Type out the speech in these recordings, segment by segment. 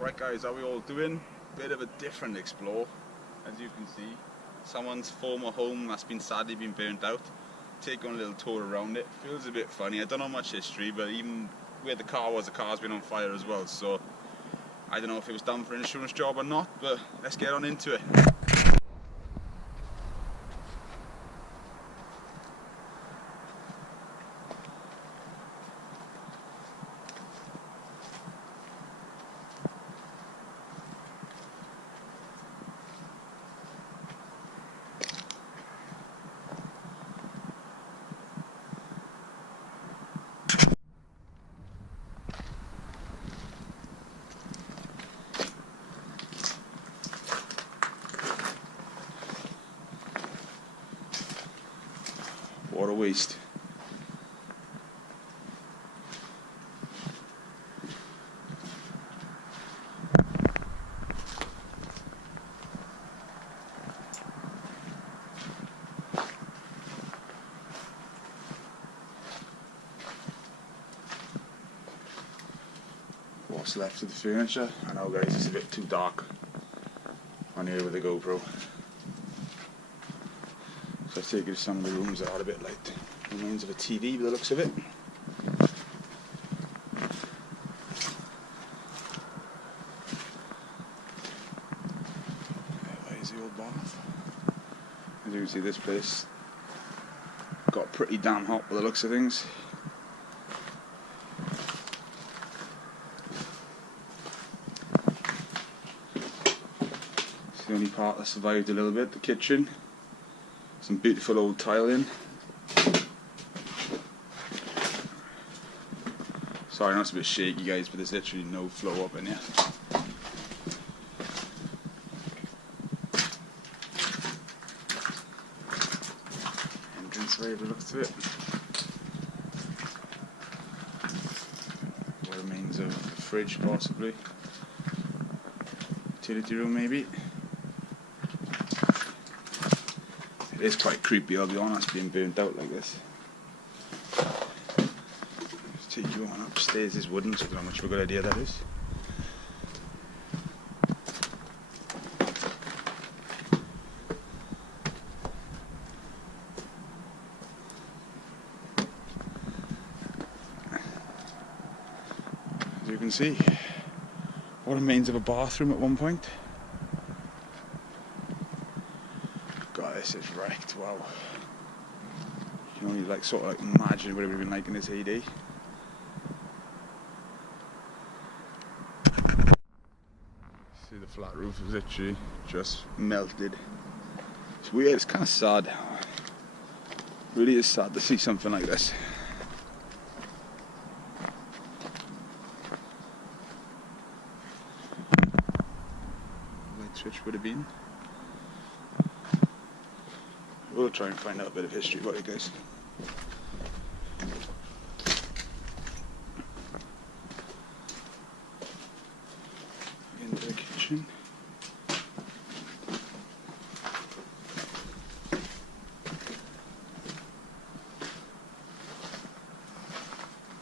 Right guys, how are we all doing? Bit of a different explore, as you can see. Someone's former home that's been sadly been burnt out. Take on a little tour around it. Feels a bit funny. I don't know much history, but even where the car was, the car's been on fire as well. So I don't know if it was done for an insurance job or not, but let's get on into it. What a waste. What's left of the furniture? I know guys, it's a bit too dark on here with the GoPro. So I take it some of the rooms are a bit light. Remains of a TV by the looks of it. There's the old bath. As you can see, this place got pretty damn hot by the looks of things. It's the only part that survived a little bit, the kitchen. Some beautiful old tiling. Sorry, I know it's a bit shaky guys, but there's literally no flow up in here. Entranceway by the looks of it. What remains of a fridge possibly. Utility room maybe. It is quite creepy, I'll be honest, being burnt out like this. Just take you on upstairs. Is wooden, so I don't know how much of a good idea that is. As you can see, what remains of a bathroom at one point. God, this is wrecked, wow. You can only like sort of like imagine what it would have been like in this heyday. See, the flat roof is literally just melted. It's weird, it's kind of sad. It really is sad to see something like this. Light switch would have been. We'll try and find out a bit of history about it, guys. Into the kitchen.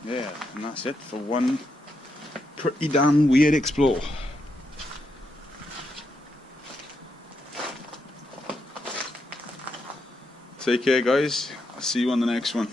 Yeah, and that's it for one pretty damn weird explore. Take care guys, I'll see you on the next one.